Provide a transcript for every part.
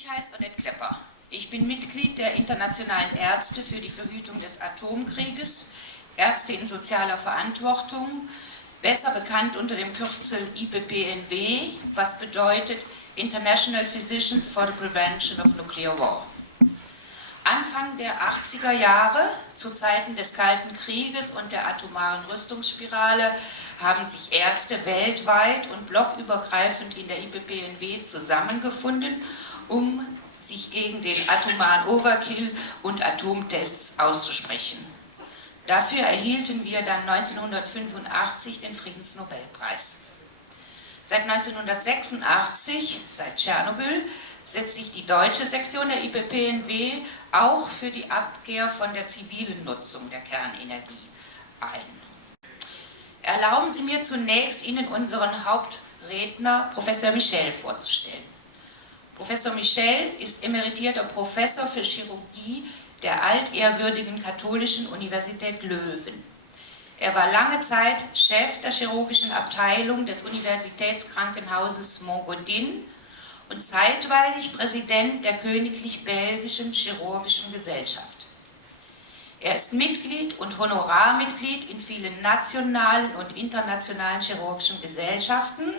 Ich heiße Odette Klepper. Ich bin Mitglied der Internationalen Ärzte für die Verhütung des Atomkrieges, Ärzte in sozialer Verantwortung, besser bekannt unter dem Kürzel IPPNW, was bedeutet International Physicians for the Prevention of Nuclear War. Anfang der 80er Jahre, zu Zeiten des Kalten Krieges und der atomaren Rüstungsspirale, haben sich Ärzte weltweit und blockübergreifend in der IPPNW zusammengefunden, um sich gegen den atomaren Overkill und Atomtests auszusprechen. Dafür erhielten wir dann 1985 den Friedensnobelpreis. Seit 1986, seit Tschernobyl, setzt sich die deutsche Sektion der IPPNW auch für die Abkehr von der zivilen Nutzung der Kernenergie ein. Erlauben Sie mir zunächst, Ihnen unseren Hauptredner, Professor Michel, vorzustellen. Professor Michel ist emeritierter Professor für Chirurgie der altehrwürdigen katholischen Universität Löwen. Er war lange Zeit Chef der chirurgischen Abteilung des Universitätskrankenhauses Montgodin und zeitweilig Präsident der Königlich Belgischen Chirurgischen Gesellschaft. Er ist Mitglied und Honorarmitglied in vielen nationalen und internationalen chirurgischen Gesellschaften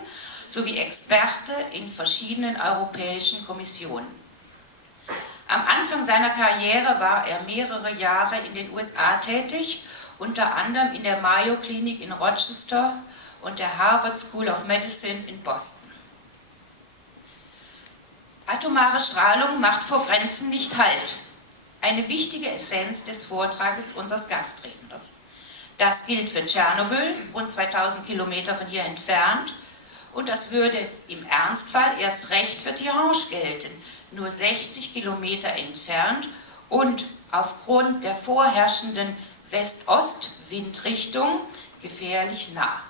sowie Experte in verschiedenen europäischen Kommissionen. Am Anfang seiner Karriere war er mehrere Jahre in den USA tätig, unter anderem in der Mayo Klinik in Rochester und der Harvard School of Medicine in Boston. Atomare Strahlung macht vor Grenzen nicht Halt. Eine wichtige Essenz des Vortrages unseres Gastredners. Das gilt für Tschernobyl, rund 2000 Kilometer von hier entfernt, und das würde im Ernstfall erst recht für Tihange gelten, nur 60 Kilometer entfernt und aufgrund der vorherrschenden West-Ost-Windrichtung gefährlich nah.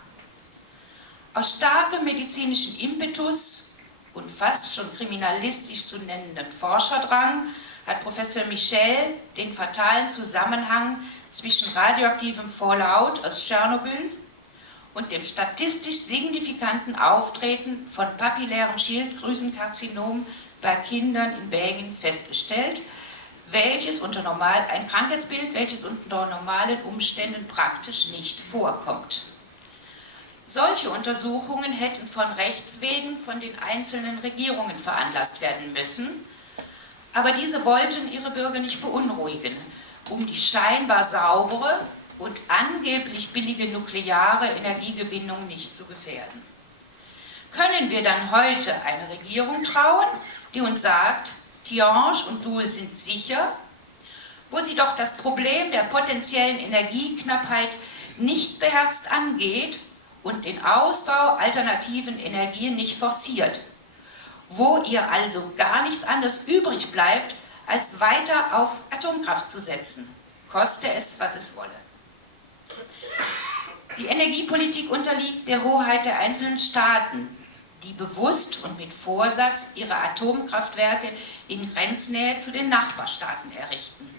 Aus starkem medizinischen Impetus und fast schon kriminalistisch zu nennenden Forscherdrang hat Professor Michel den fatalen Zusammenhang zwischen radioaktivem Fallout aus Tschernobyl und dem statistisch signifikanten Auftreten von papillärem Schilddrüsenkarzinom bei Kindern in Belgien festgestellt, ein Krankheitsbild, welches unter normalen Umständen praktisch nicht vorkommt. Solche Untersuchungen hätten von Rechts wegen von den einzelnen Regierungen veranlasst werden müssen, aber diese wollten ihre Bürger nicht beunruhigen, um die scheinbar saubere und angeblich billige nukleare Energiegewinnung nicht zu gefährden. Können wir dann heute einer Regierung trauen, die uns sagt, Tihange und Doel sind sicher, wo sie doch das Problem der potenziellen Energieknappheit nicht beherzt angeht und den Ausbau alternativen Energien nicht forciert, wo ihr also gar nichts anderes übrig bleibt, als weiter auf Atomkraft zu setzen, koste es, was es wolle. Die Energiepolitik unterliegt der Hoheit der einzelnen Staaten, die bewusst und mit Vorsatz ihre Atomkraftwerke in Grenznähe zu den Nachbarstaaten errichten.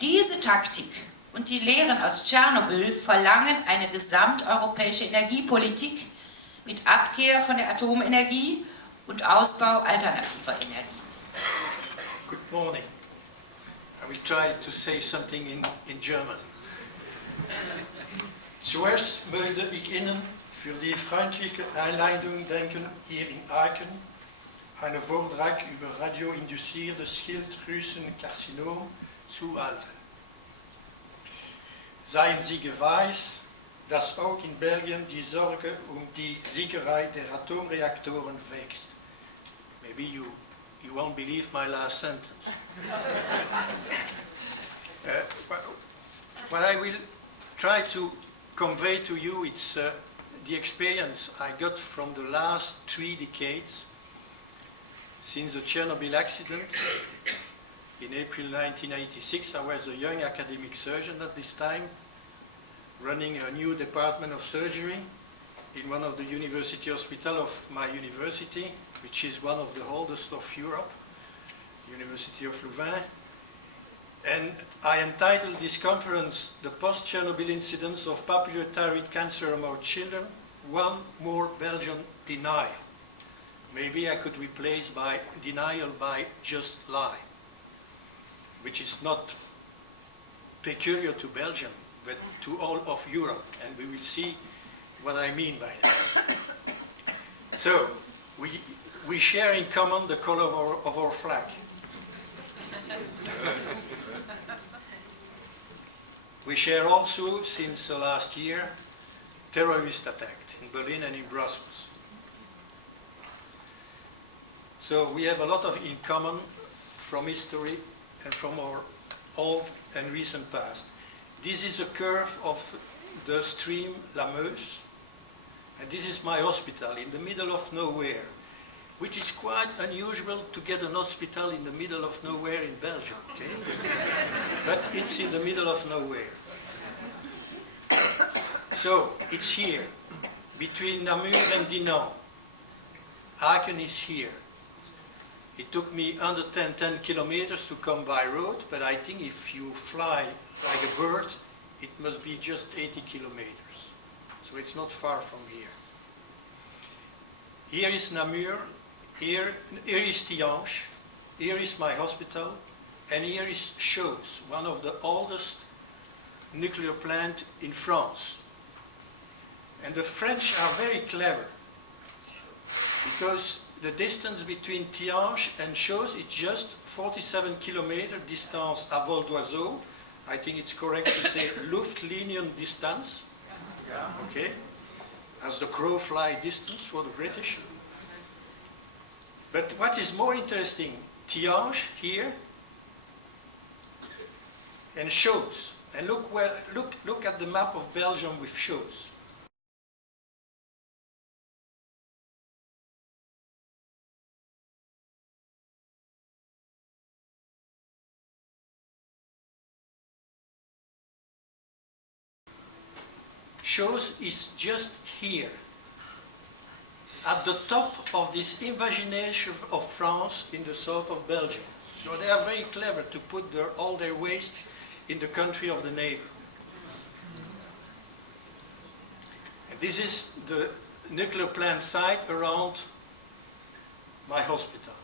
Diese Taktik und die Lehren aus Tschernobyl verlangen eine gesamteuropäische Energiepolitik mit Abkehr von der Atomenergie und Ausbau alternativer Energien. Good morning. I will try to say something in German. Zuerst möchte ich Ihnen für die freundliche Einleitung denken, hier in Aachen, einen Vortrag über radioinduziertes Schilddrüsenkarzinom zu halten. Seien Sie gewiss, dass auch in Belgien die Sorge um die Sicherheit der Atomreaktoren wächst. Maybe you won't believe my last sentence. What I will try to convey to you, it's the experience I got from the last 3 decades since the Chernobyl accident. In April 1986, I was a young academic surgeon at this time, running a new department of surgery in one of the university hospitals of my university, which is one of the oldest of Europe, University of Leuven. And I entitled this conference, The Post-Chernobyl Incidence of Papillary Thyroid Cancer Among Children, One More Belgian Denial. maybe I could replace by denial by just lie, which is not peculiar to Belgium, but to all of Europe, and we will see what I mean by that. So, we share in common the color of our flag. We share also, since last year, terrorist attack in Berlin and in Brussels. So we have a lot of in common from history and from our old and recent past. This is a curve of the stream La Meuse, and this is my hospital in the middle of nowhere, which is quite unusual to get an hospital in the middle of nowhere in Belgium, okay? But it's in the middle of nowhere. So, it's here, between Namur and Dinant. Aachen is here. It took me under 10 kilometers to come by road, but I think if you fly like a bird, it must be just 80 kilometers. So it's not far from here. Here is Namur, here is Tihange, here is my hospital, and here is Chooz, one of the oldest nuclear plants in France. And the French are very clever, because the distance between Tihange and Chooz is just 47 kilometers distance à vol d'oiseau. I think it's correct to say Luftlinien-Distanz. Yeah, okay. As the crow fly distance for the British. But what is more interesting, Tihange here and Chooz. And look at the map of Belgium with Chooz. Chooz is just here, at the top of this invagination of France in the south of Belgium. So they are very clever to put all their waste in the country of the neighbor. And this is the nuclear plant site around my hospital.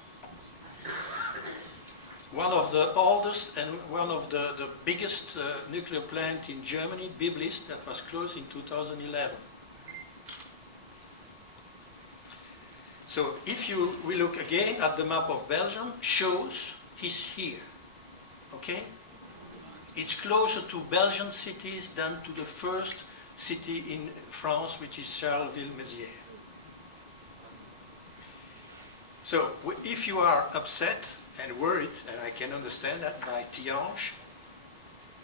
One of the oldest and one of the biggest nuclear plant in Germany, Biblis, that was closed in 2011. So if we look again at the map of Belgium, Chooz is here, okay? It's closer to Belgian cities than to the first city in France, which is Charleville-Mézières. So if you are upset and worried, and I can understand that, by Tihange,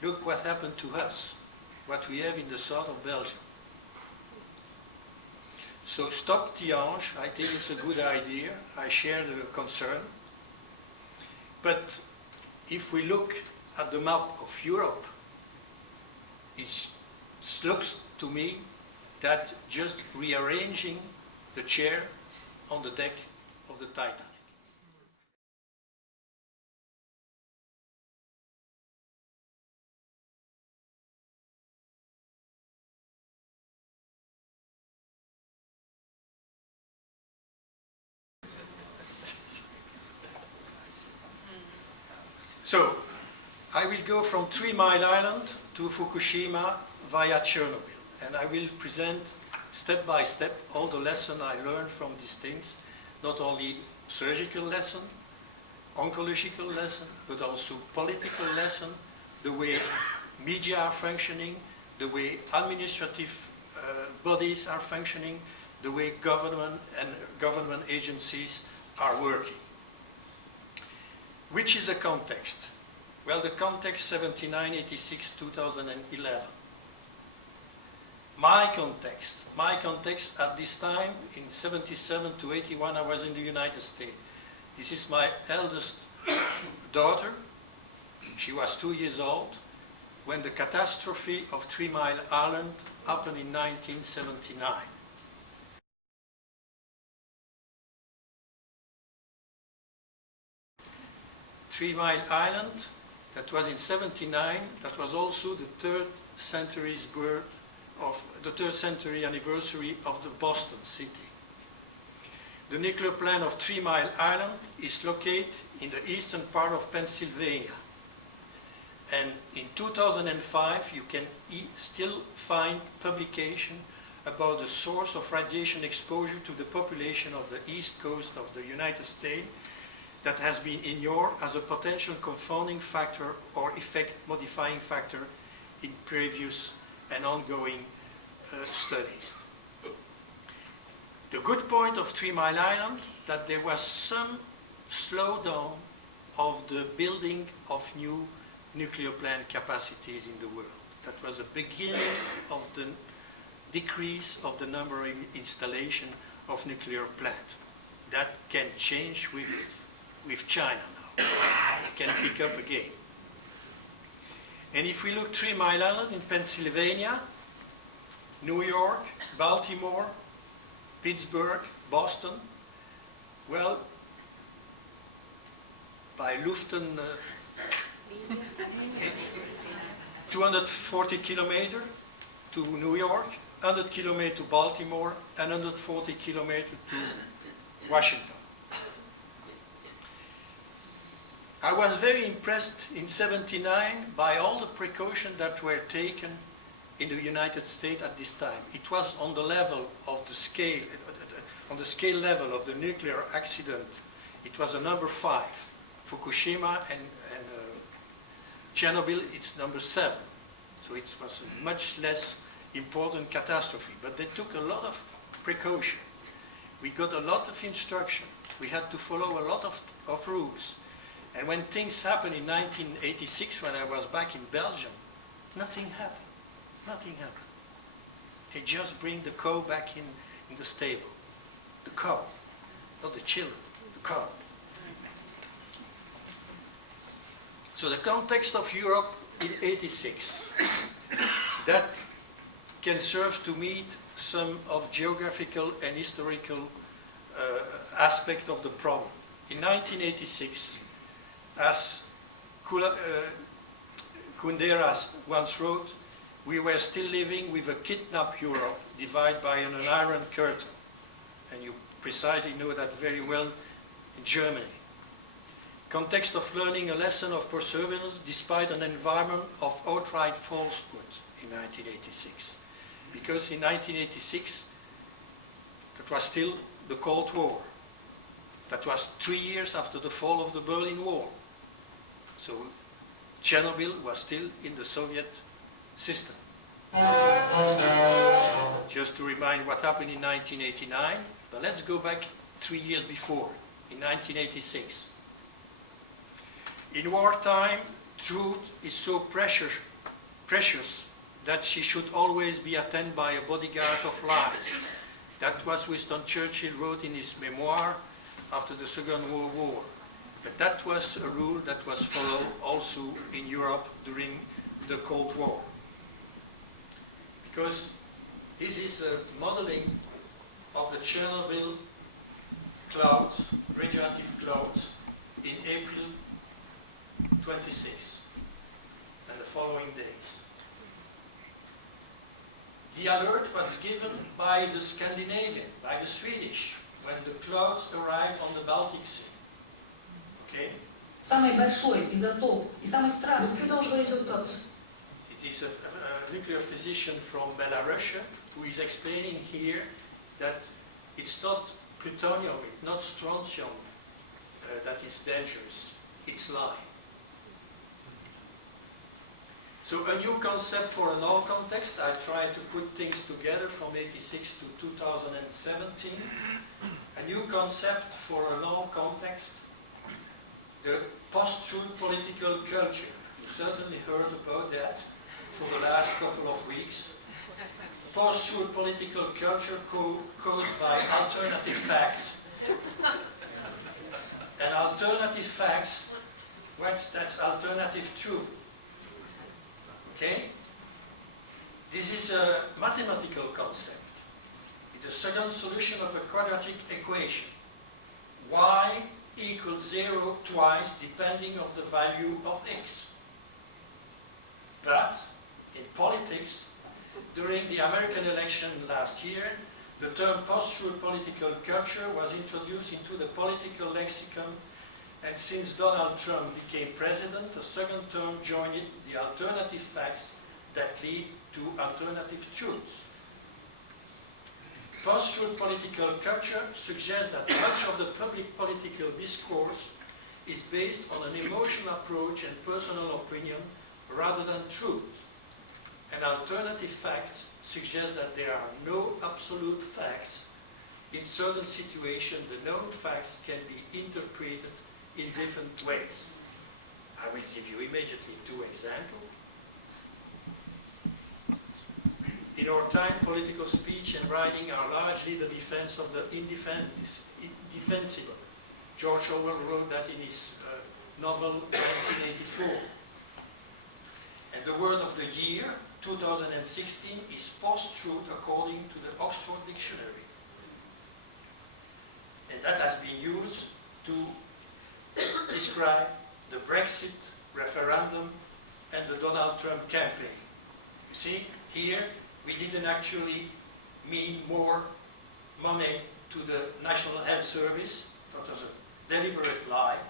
look what happened to us, what we have in the south of Belgium. So stop Tihange, I think it's a good idea, I share the concern. But if we look at the map of Europe, it looks to me that just rearranging the chair on the deck of the Titanic. So, I will go from 3 Mile Island to Fukushima via Chernobyl, and I will present step by step all the lessons I learned from these things, not only surgical lesson, oncological lesson, but also political lesson, the way media are functioning, the way administrative bodies are functioning, the way government and government agencies are working. Which is the context? Well, the context 79, 86, 2011. My context at this time, in 77 to 81, I was in the United States. This is my eldest daughter. She was 2 years old when the catastrophe of 3 Mile Island happened in 1979. Three Mile Island, that was in 79, that was also the third century anniversary of the Boston city. The nuclear plant of 3 Mile Island is located in the eastern part of Pennsylvania. And in 2005 you can still find publication about the source of radiation exposure to the population of the east coast of the United States that has been ignored as a potential confounding factor or effect modifying factor in previous and ongoing studies. The good point of 3 Mile Island that there was some slowdown of the building of new nuclear plant capacities in the world. That was the beginning of the decrease of the number of installation of nuclear plant. That can change with China now. It can pick up again. And if we look 3 Mile Island in Pennsylvania, New York, Baltimore, Pittsburgh, Boston, well, by Luften, it's 240 kilometers to New York, 100 kilometers to Baltimore, and 140 kilometers to Washington. I was very impressed in '79 by all the precautions that were taken in the United States at this time. It was on the level of the scale, on the scale level of the nuclear accident. It was a number 5. Fukushima and Chernobyl, it's number 7. So it was a much less important catastrophe. But they took a lot of precaution. We got a lot of instruction. We had to follow a lot of rules. And when things happened in 1986, when I was back in Belgium, nothing happened. Nothing happened. They just bring the cow back in the stable. The cow, not the children, the cow. So the context of Europe in '86, that can serve to meet some of geographical and historical aspect of the problem. In 1986, as Kundera once wrote, we were still living with a kidnapped Europe divided by an iron curtain. And you precisely know that very well in Germany. Context of learning a lesson of perseverance despite an environment of outright falsehood in 1986. Because in 1986, that was still the Cold War. That was 3 years after the fall of the Berlin Wall. So Chernobyl was still in the Soviet system. Just to remind what happened in 1989, but let's go back 3 years before, in 1986. In wartime, truth is so precious that she should always be attended by a bodyguard of lies. That was Winston Churchill wrote in his memoir after the Second World War. But that was a rule that was followed also in Europe during the Cold War. Because this is a modeling of the Chernobyl clouds, radioactive clouds, in April 26 and the following days. The alert was given by the Scandinavian, by the Swedish, when the clouds arrived on the Baltic Sea. Okay? Самый большой изотоп и самый страшный. It is a nuclear physician from Belarus who is explaining here that it's not plutonium, it's not strontium that is dangerous, it's lye. So a new concept for an old context. I tried to put things together from '86 to 2017. A new concept for an old context. The post-truth political culture. You certainly heard about that for the last couple of weeks. Post-truth political culture caused by alternative facts. And alternative facts, that's alternative truth. Okay? This is a mathematical concept. It's a second solution of a quadratic equation. Y equals 0 twice depending on the value of x. But in politics, during the American election last year, The term post-truth political culture was introduced into the political lexicon, and since Donald Trump became president, a second term joined it, the alternative facts that lead to alternative truths. Post-truth political culture suggests that much of the public political discourse is based on an emotional approach and personal opinion rather than truth. And alternative facts suggest that there are no absolute facts. In certain situations, the known facts can be interpreted in different ways. I will give you immediately two examples. In our time, political speech and writing are largely the defense of the indefensible. George Orwell wrote that in his novel 1984. And the word of the year, 2016, is post-truth according to the Oxford Dictionary. And that has been used to describe the Brexit referendum and the Donald Trump campaign. You see, here we didn't actually mean more money to the National Health Service. That was a deliberate lie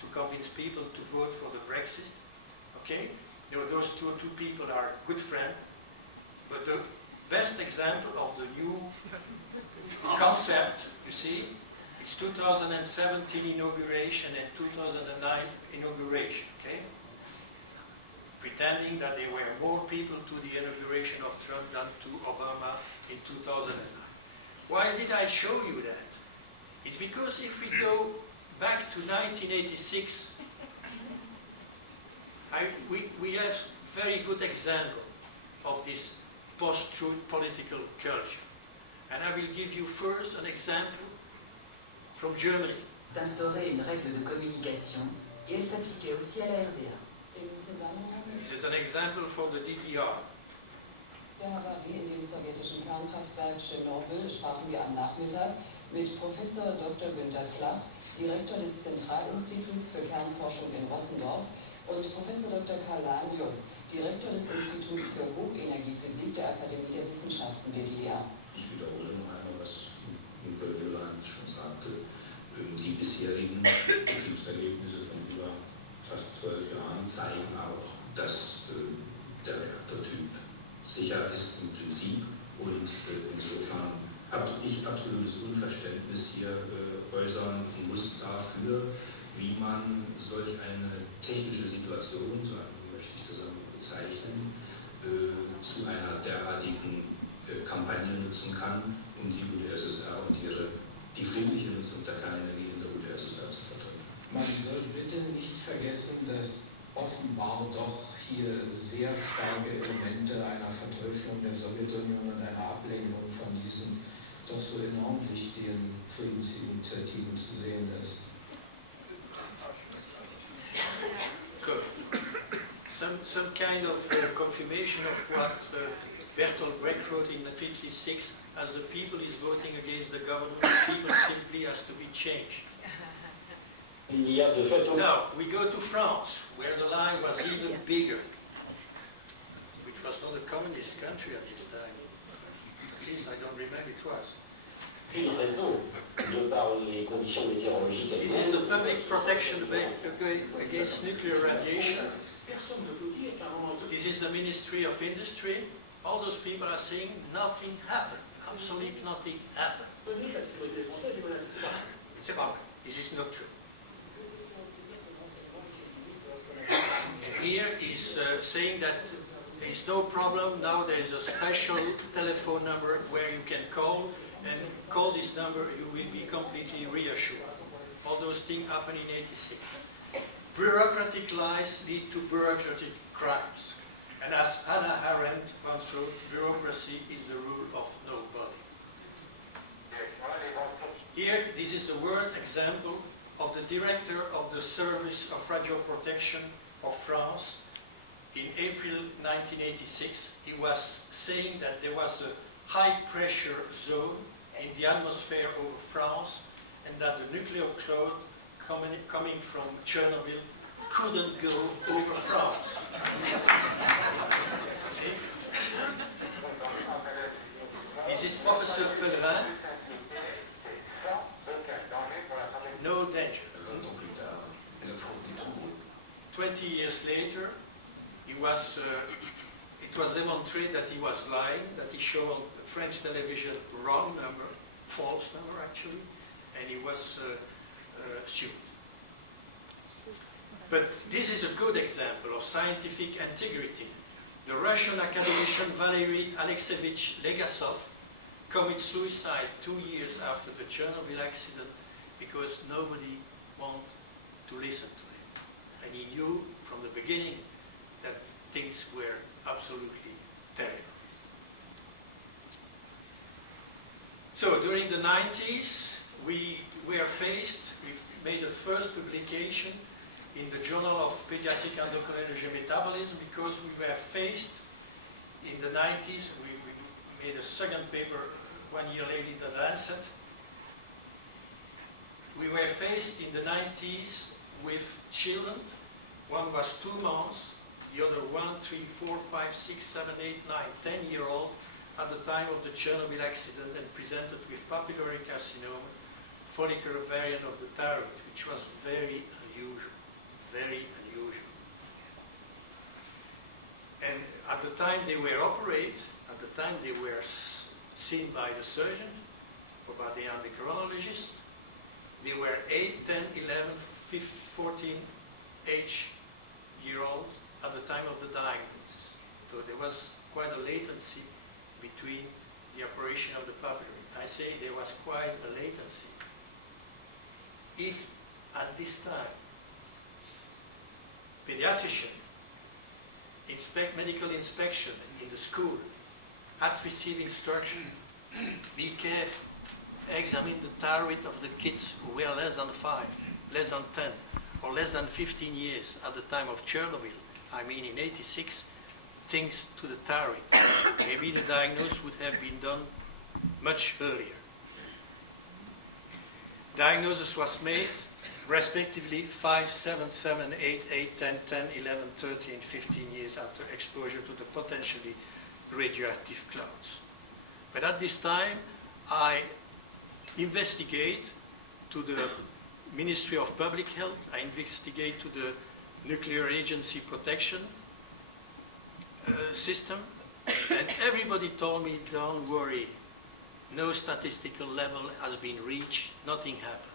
to convince people to vote for the Brexit. Okay? You know, those two people are good friends. But the best example of the new concept, you see, is 2017 inauguration and 2009 inauguration. Okay? Pretending that there were more people to the inauguration of Trump than to Obama in 2009. Why did I show you that? It's because if we go back to 1986, we have very good example of this post-truth political culture. And I will give you first an example from Germany. D'instaurer une règle de communication et elle s'appliquait aussi à la RDA. This is an example for the DDR. Der Havarie in dem sowjetischen Kernkraftwerk Tschernobyl sprachen wir am Nachmittag mit Professor Dr. Günther Flach, Direktor des Zentralinstituts für Kernforschung in Rossendorf, und Professor Dr. Karl Lanius, Direktor des Instituts für Hochenergiephysik der Akademie der Wissenschaften der DDR. Ich wiederhole noch einmal, was Kollege Rahmen schon sagte. Die bisherigen Betriebsergebnisse von über fast 12 Jahren zeigen auch, dass der Reaktortyp sicher ist im Prinzip, und insofern habe ich absolutes Unverständnis hier äußern muss dafür, wie man solch eine technische Situation, so möchte ich das auch bezeichnen, zu einer derartigen Kampagne nutzen kann, um die UdSSR und die friedliche Nutzung der Kernenergie in der UdSSR zu vertreten. Man soll bitte nicht vergessen, dass offenbar doch hier sehr starke Elemente einer Verteuflung der Sowjetunion und einer Ablehnung von diesen doch so enorm wichtigen Friedensinitiativen zu sehen ist. Good. Some kind of confirmation of what Bertolt Brecht wrote in 1956, as the people is voting against the government, people simply has to be changed. Now, we go to France, where the lie was even bigger, which was not a communist country at this time. At least I don't remember it was. This is the public protection against nuclear radiation. This is the Ministry of Industry. All those people are saying nothing happened. Absolutely nothing happened. C'est pas vrai. This is not true. And here is saying that there is no problem. Now there is a special telephone number where you can call, and call this number, you will be completely reassured. All those things happen in 86. Bureaucratic lies lead to bureaucratic crimes. And as Hannah Arendt once wrote, bureaucracy is the rule of nobody. Here, this is the worst example of the director of the Service of Radio Protection of France. In April 1986, he was saying that there was a high pressure zone in the atmosphere over France, and that the nuclear cloud coming from Chernobyl couldn't go over France. See? This is Professor Sœur Pellerin. No danger. 20 years later, it was demonstrated that he was lying, that he showed on French television wrong number, false number actually, and he was sued. But this is a good example of scientific integrity. The Russian academician Valery Alexeyevich Legasov committed suicide 2 years after the Chernobyl accident because nobody wanted to listen to him. And he knew from the beginning that things were absolutely terrible. So during the 90s, we made the first publication in the Journal of Pediatric Endocrinology Metabolism because we were faced in the 90s, we made a second paper 1 year later in the Lancet. We were faced in the 90s with children. One was 2 months, the other 1, 3, 4, 5, 6, 7, 8, 9, 10-year-old at the time of the Chernobyl accident and presented with papillary carcinoma, follicular variant of the thyroid, which was very unusual, very unusual. And at the time they were operated, at the time they were seen by the surgeon or by the endocrinologist, they were 8, 10, 11, 15, 14 age-year-old at the time of the diagnosis. So there was quite a latency between the operation of the papillary. I say there was quite a latency. If at this time pediatrician medical inspection in the school had received instruction, be careful, examine the thyroid of the kids who were less than 5, less than 10, or less than 15 years at the time of Chernobyl, I mean in 86, things to the thyroid. Maybe the diagnosis would have been done much earlier. Diagnosis was made respectively 5, 7, 7, 8, 8, 10, 10, 11, 13, 15 years after exposure to the potentially radioactive clouds. But at this time, I investigate to the Ministry of Public Health, I investigate to the Nuclear Agency Protection System, and everybody told me, don't worry, no statistical level has been reached, nothing happened.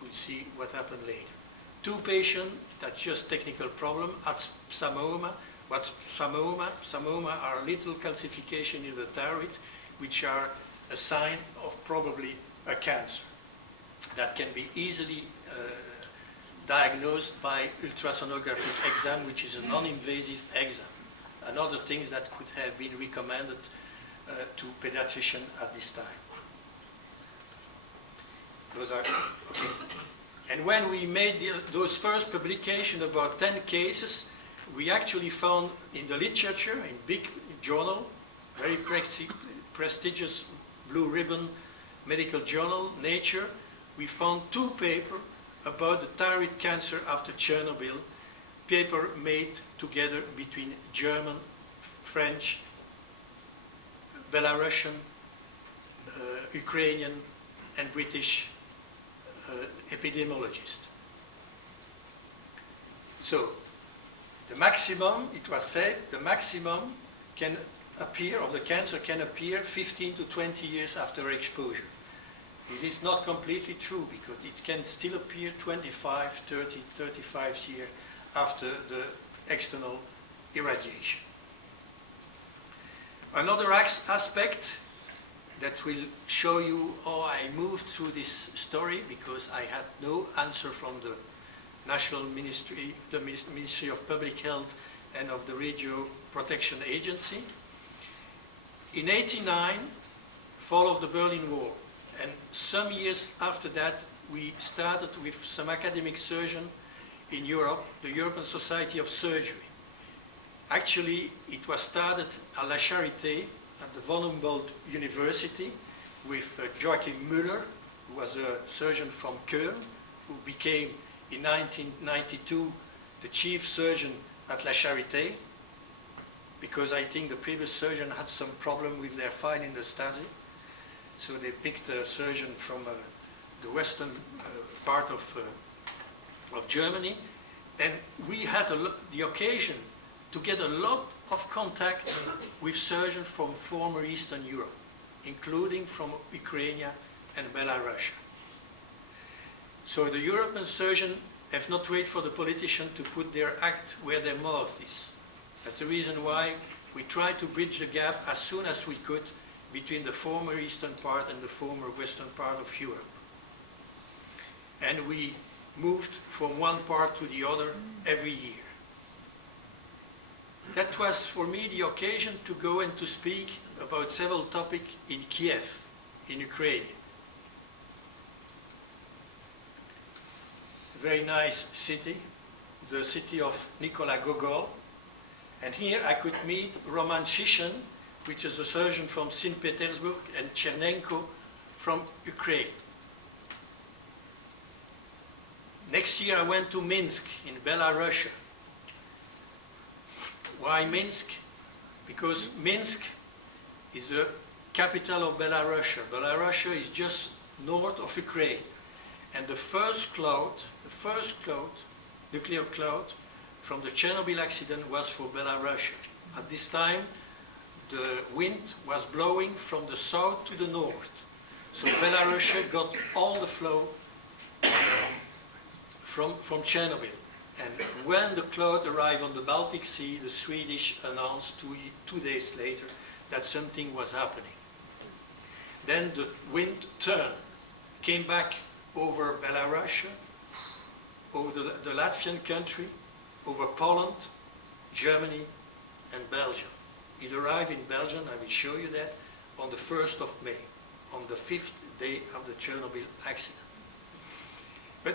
We'll see what happened later. 2 patients, that's just technical problem, had psammoma. What's psammoma? Psammoma are little calcification in the thyroid, which are a sign of probably a cancer that can be easily diagnosed by ultrasonographic exam, which is a non-invasive exam, and other things that could have been recommended to pediatrician at this time. Those are okay. And when we made those first publications, about 10 cases, we actually found in the literature, in big journal, very prestigious blue ribbon medical journal, Nature, we found 2 papers about the thyroid cancer after Chernobyl, paper made together between German, French, Belarusian, Ukrainian, and British epidemiologists. So, the maximum, it was said, the maximum can appear, of the cancer can appear 15 to 20 years after exposure. This is not completely true because it can still appear 25, 30, 35 years after the external irradiation. Another aspect that will show you how I moved through this story, because I had no answer from the National Ministry, the Ministry of Public Health and of the Radio Protection Agency. In '89, fall of the Berlin Wall, and some years after that, we started with some academic surgeons in Europe, the European Society of Surgery. Actually, it was started at La Charité, at the von Humboldt University, with Joachim Müller, who was a surgeon from Köln, who became, in 1992, the chief surgeon at La Charité. because I think the previous surgeon had some problem with their file in the Stasi. So they picked a surgeon from the western part of Germany, and we had the occasion to get a lot of contact with surgeons from former Eastern Europe, including from Ukraine and Belarus. So the European surgeons have not waited for the politician to put their act where their mouth is. That's the reason why we tried to bridge the gap as soon as we could between the former Eastern part and the former Western part of Europe. And we moved from one part to the other every year. That was for me the occasion to go and to speak about several topics in Kiev, in Ukraine. A very nice city, the city of Nicolas Gogol. And here I could meet Roman Shishin, which is a surgeon from St. Petersburg, and Chernenko from Ukraine. Next year I went to Minsk in Belarus. Why Minsk? Because Minsk is the capital of Belarus. Belarus is just north of Ukraine. And the first cloud, nuclear cloud, from the Chernobyl accident was for Belarus. At this time, the wind was blowing from the south to the north. So Belarus got all the flow from Chernobyl. And when the cloud arrived on the Baltic Sea, the Swedish announced two days later that something was happening. Then the wind turned, came back over Belarus, over the Latvian country, over Poland, Germany, and Belgium. It arrived in Belgium, I will show you that, on the 1st of May, on the 5th day of the Chernobyl accident. But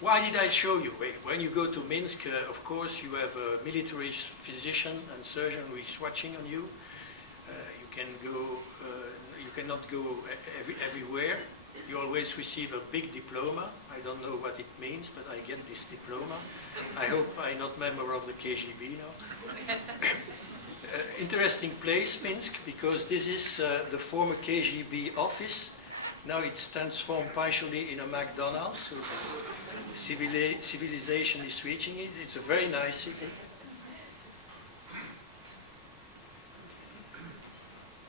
why did I show you? When you go to Minsk, of course, you have a military physician and surgeon who is watching on you. You cannot go everywhere. You always receive a big diploma. I don't know what it means, but I get this diploma. I hope I'm not member of the KGB now. Interesting place, Minsk, because this is the former KGB office. Now it's transformed partially in a McDonald's, so civilization is reaching it. It's a very nice city.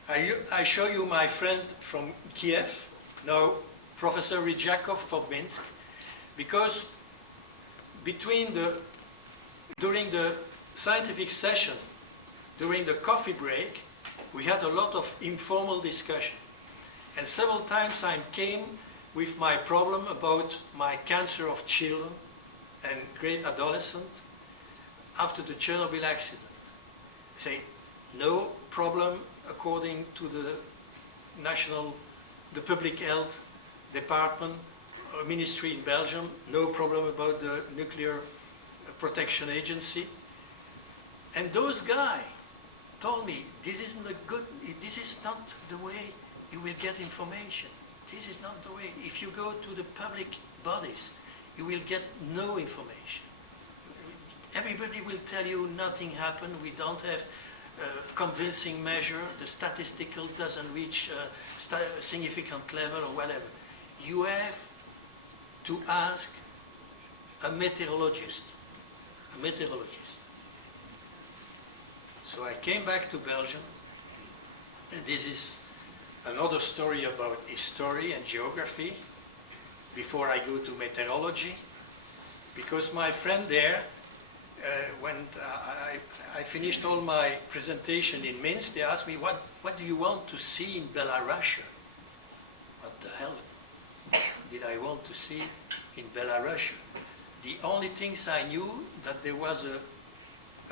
I show you my friend from Kiev, now Professor Rydzakov from Minsk, because during the scientific session, during the coffee break, we had a lot of informal discussion. And several times I came with my problem about my cancer of children and great adolescents after the Chernobyl accident. I say, no problem according to the public health department or ministry in Belgium, no problem about the nuclear protection agency. And those guys told me, this is not the way you will get information. This is not the way. If you go to the public bodies, you will get no information. Everybody will tell you nothing happened, we don't have convincing measure, the statistical doesn't reach a significant level or whatever. You have to ask a meteorologist. So I came back to Belgium, and this is another story about history and geography before I go to meteorology, because my friend there, when I finished all my presentation in Minsk, they asked me, what do you want to see in Belarus? What the hell did I want to see in Belarus? The only things I knew that there was a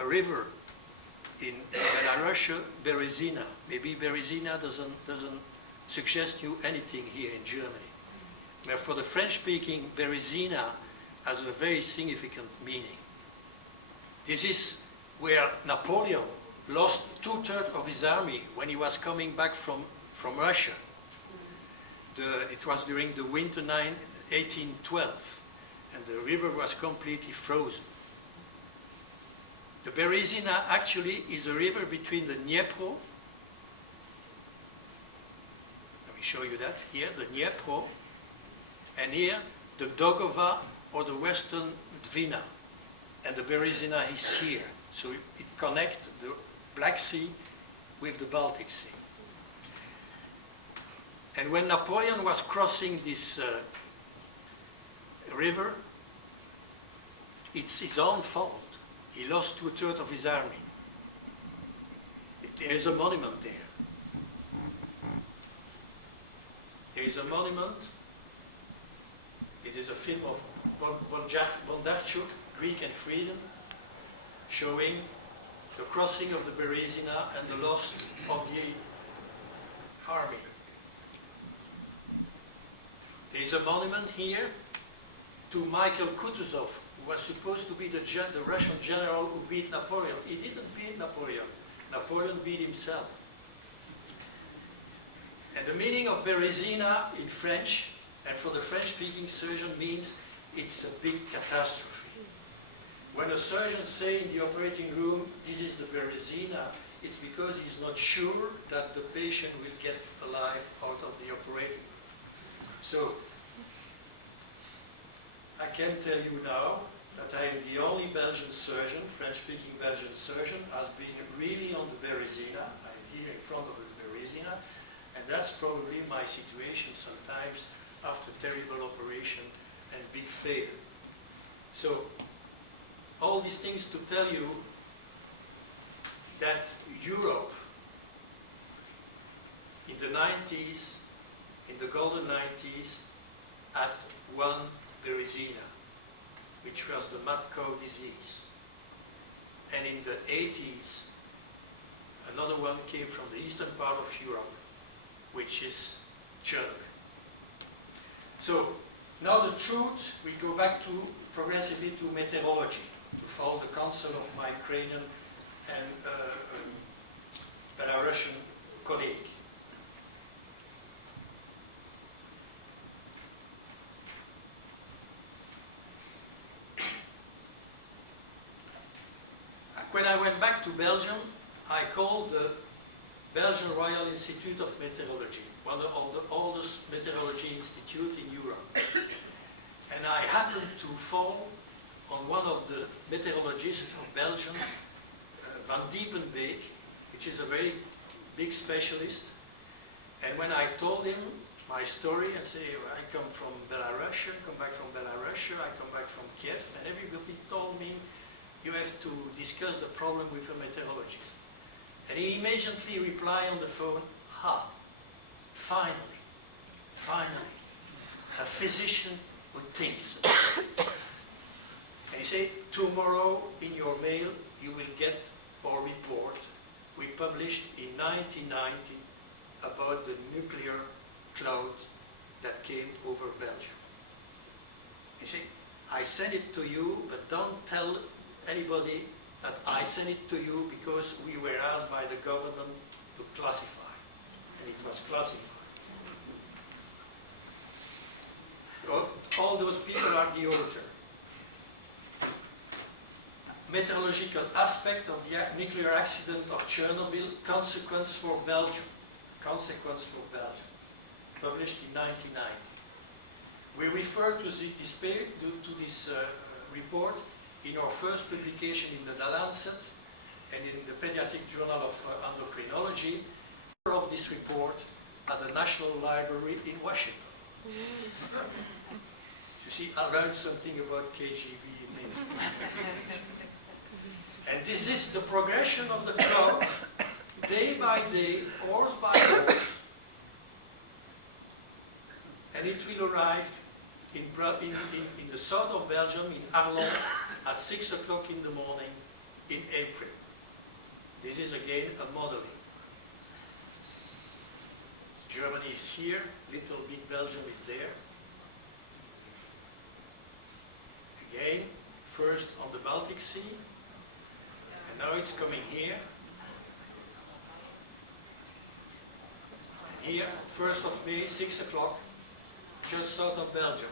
river in Belarus, Berezina. Maybe Berezina doesn't suggest you anything here in Germany. But for the French-speaking, Berezina has a very significant meaning. This is where Napoleon lost 2/3 of his army when he was coming back from Russia. It was during the winter 1812, and the river was completely frozen. The Berezina actually is a river between the Dniepro, let me show you that, here, the Dniepro, and here, the Dogova or the western Dvina. And the Berezina is here, so it connects the Black Sea with the Baltic Sea. And when Napoleon was crossing this river, it's his own fault. He lost 2/3 of his army. There is a monument there. There is a monument. It is a film of Bondarchuk, Greek and Freedom, showing the crossing of the Berezina and the loss of the army. There is a monument here to Michael Kutuzov, who was supposed to be the Russian general who beat Napoleon. He didn't beat Napoleon. Napoleon beat himself. And the meaning of Berezina in French, and for the French-speaking surgeon, means it's a big catastrophe. When a surgeon says in the operating room, this is the Berezina, it's because he's not sure that the patient will get alive out of the operating room. So, I can tell you now that I am the only Belgian surgeon, French-speaking Belgian surgeon, has been really on the Berezina. I'm here in front of the Berezina, and that's probably my situation sometimes after terrible operation and big failure. So, all these things to tell you that Europe in the 90s, in the golden 90s, had one Berezina, which was the mad cow disease. And in the 80s, another one came from the eastern part of Europe, which is Tschernobyl. So, now the truth, we go back to progressively to meteorology, to follow the counsel of my Ukrainian and Belarusian colleague. When I went back to Belgium, I called the Belgian Royal Institute of Meteorology, one of the oldest meteorology institutes in Europe. And I happened to fall on one of the meteorologists of Belgium, Van Diepenbeek, which is a very big specialist. And when I told him my story and say, I come from Belarus, I come back from Belarus, I come back from Kiev, and everybody told me, you have to discuss the problem with a meteorologist. And he immediately replied on the phone, finally, a physician who thinks. And he said, tomorrow in your mail you will get our report we published in 1990 about the nuclear cloud that came over Belgium. He said, I send it to you, but don't tell anybody that I sent it to you because we were asked by the government to classify, and it was classified. All those people are the author. Meteorological aspect of the nuclear accident of Chernobyl, consequence for Belgium, published in 1990. We refer to this report in our first publication in the Lancet and in the Pediatric Journal of Endocrinology of this report at the National Library in Washington. You see, I learned something about KGB things. And this is the progression of the cloud, day by day, horse by horse. And it will arrive in the south of Belgium, in Arlon, at 6 o'clock in the morning in April. This is again a modeling. Germany is here, little bit Belgium is there. Again, first on the Baltic Sea, and now it's coming here. And here, 1st of May, 6 o'clock, just south of Belgium.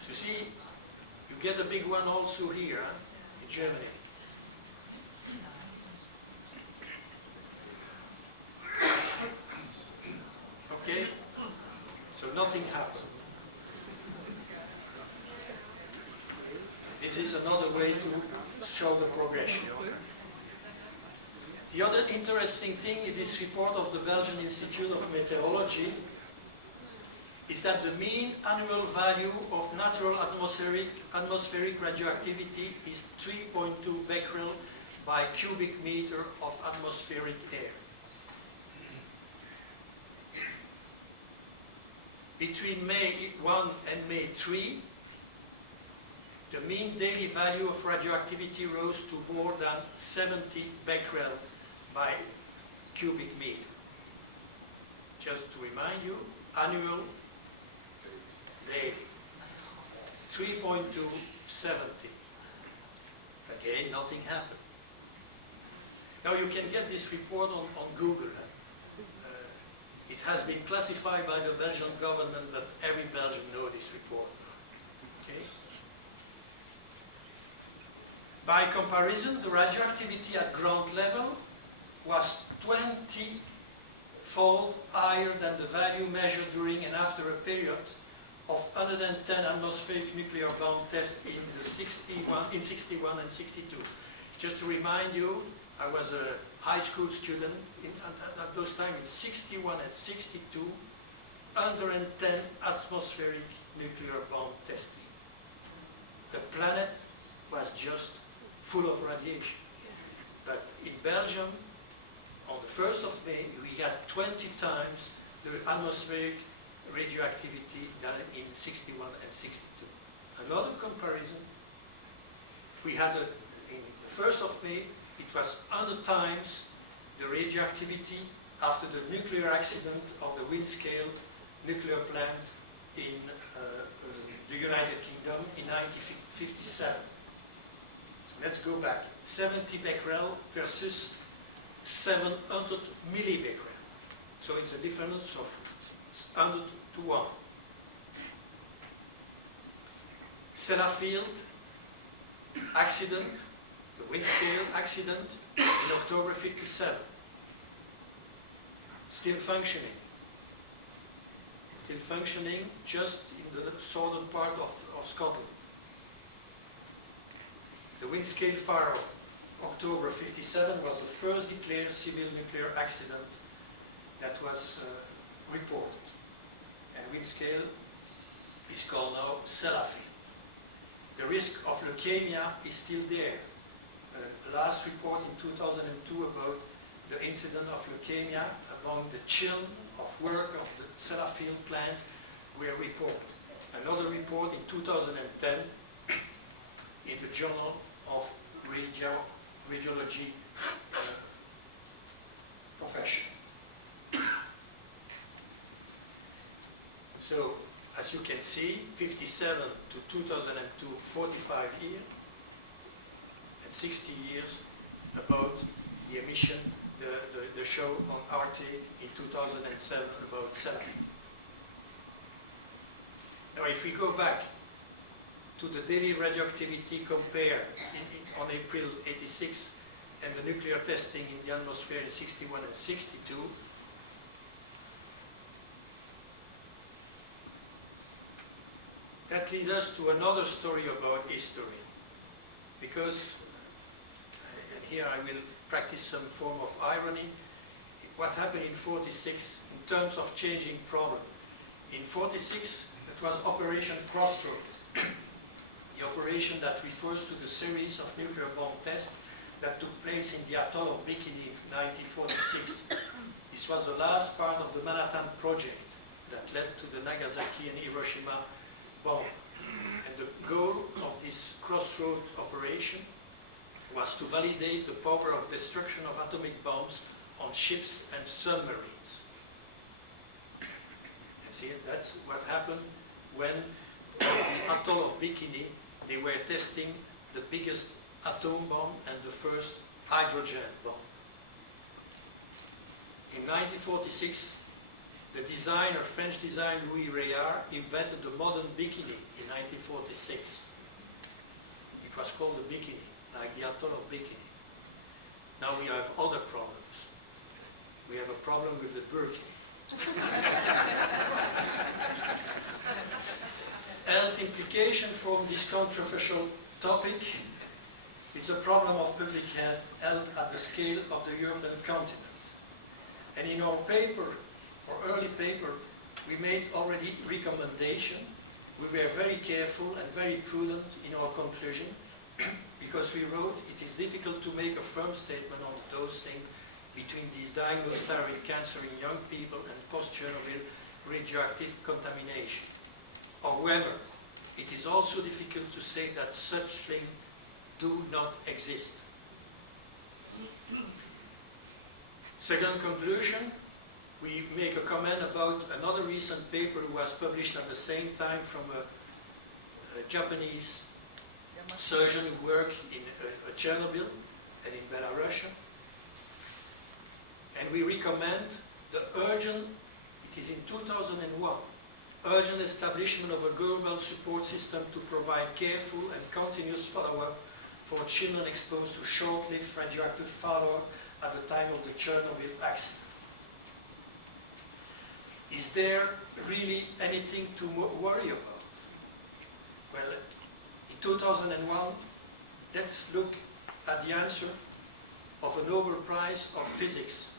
So you see, you get a big one also here, Germany. Okay, so nothing happened. This is another way to show the progression. The other interesting thing in this report of the Belgian Institute of Meteorology is that the mean annual value of natural atmospheric radioactivity is 3.2 becquerel by cubic meter of atmospheric air. Between May 1 and May 3, the mean daily value of radioactivity rose to more than 70 becquerel by cubic meter. Just to remind you, annual, daily, 3.270. Again, nothing happened. Now you can get this report on Google. It has been classified by the Belgian government, but every Belgian knows this report now. Okay? By comparison, the radioactivity at ground level was 20-fold higher than the value measured during and after a period of 110 atmospheric nuclear bomb tests in 61 and 62. Just to remind you, I was a high school student at those times in 61 and 62, 110 atmospheric nuclear bomb testing. The planet was just full of radiation. But in Belgium, on the 1st of May, we had 20 times the atmospheric radioactivity than in 61 and 62. Another comparison, we had in the 1st of May, it was 100 times the radioactivity after the nuclear accident of the Windscale nuclear plant in the United Kingdom in 1957. So let's go back. 70 becquerel versus 700 millibecquerel. So it's a difference of 100 to 1. Sellafield accident, the Windscale accident in October 57. Still functioning. Still functioning just in the southern part of Scotland. The Windscale fire of October 57 was the first declared civil nuclear accident that was reported. And Windscale is called now Sellafield. The risk of leukemia is still there. The last report in 2002 about the incident of leukemia among the children of work of the Sellafield plant were reported. Another report in 2010 in the Journal of Radiology Profession. So, as you can see, 57 to 2002, 45 years, and 60 years about the emission, the show on RT in 2007 about Sellafield. Now, if we go back to the daily radioactivity compared on April 86 and the nuclear testing in the atmosphere in 61 and 62, that leads us to another story about history. Because, and here I will practice some form of irony, what happened in 46 in terms of changing problem. In 46, it was Operation Crossroad. The operation that refers to the series of nuclear bomb tests that took place in the atoll of Bikini in 1946. This was the last part of the Manhattan Project that led to the Nagasaki and Hiroshima bomb. And the goal of this Crossroad operation was to validate the power of destruction of atomic bombs on ships and submarines. And see, that's what happened when the atoll of Bikini, they were testing the biggest atom bomb and the first hydrogen bomb. In 1946, the designer, French designer Louis Réard, invented the modern bikini in 1946. It was called the bikini. like the atoll of Bikini. Now we have other problems. We have a problem with the burkini. Health implication from this controversial topic is the problem of public health at the scale of the European continent. And in our paper, our early paper, we made already recommendation. We were very careful and very prudent in our conclusion because we wrote it is difficult to make a firm statement on the dosing between these diagnosed thyroid cancer in young people and post-Chernobyl radioactive contamination. However, it is also difficult to say that such things do not exist. Second conclusion, we make a comment about another recent paper who was published at the same time from a Japanese surgeon who worked in Chernobyl and in Belarus. And we recommend the urgent, it is in 2001, urgent establishment of a global support system to provide careful and continuous follow-up for children exposed to short-lived radioactive fallout at the time of the Chernobyl accident. Is there really anything to worry about? Well, in 2001, let's look at the answer of a Nobel Prize of Physics.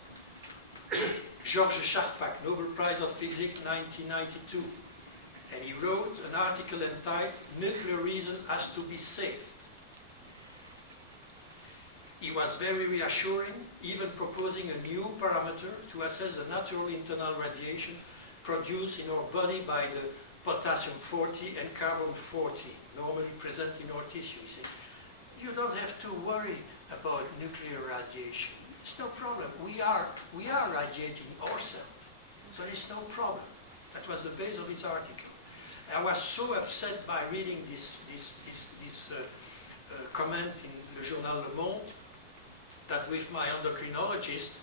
Georges Charpak, Nobel Prize of Physics 1992. And he wrote an article entitled "Nuclear Reason Has to be Saved." He was very reassuring, even proposing a new parameter to assess the natural internal radiation produced in our body by the potassium-40 and carbon-40, normally present in our tissue. He said, you don't have to worry about nuclear radiation. It's no problem. We are radiating ourselves, so it's no problem. That was the base of his article. I was so upset by reading this comment in Le Journal Le Monde that with my endocrinologist,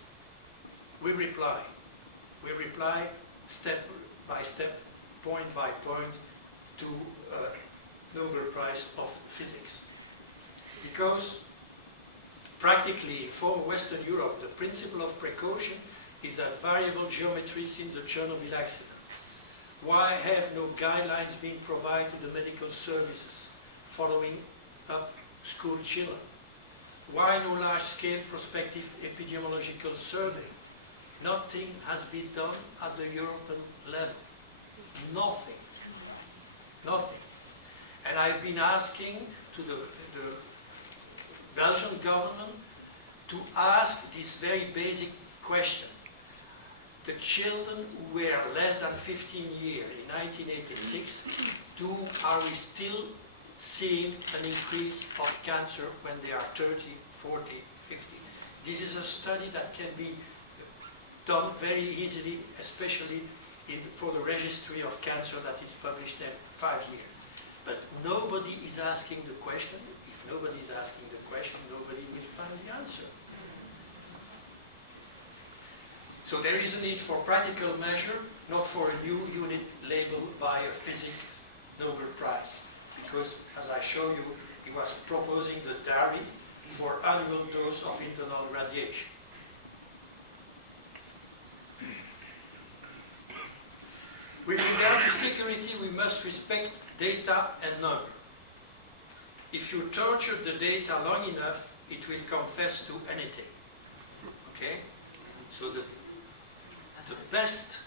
we reply step by step, point by point to Nobel Prize of Physics. Because practically in former Western Europe, the principle of precaution is at variable geometry since the Chernobyl accident. Why have no guidelines been provided to the medical services following up school children? Why no large-scale prospective epidemiological survey? Nothing has been done at the European level. Nothing. Nothing. And I've been asking to the Belgian government to ask this very basic question. The children who were less than 15 years in 1986, are we still seeing an increase of cancer when they are 30, 40, 50? This is a study that can be done very easily, especially for the registry of cancer that is published every 5 years. But nobody is asking the question. If nobody is asking the question, nobody will find the answer. So there is a need for practical measure, not for a new unit labeled by a physics Nobel Prize. Because, as I show you, he was proposing the diary for annual dose of internal radiation. With regard to security, we must respect data and number. If you torture the data long enough, it will confess to anything. Okay? So the best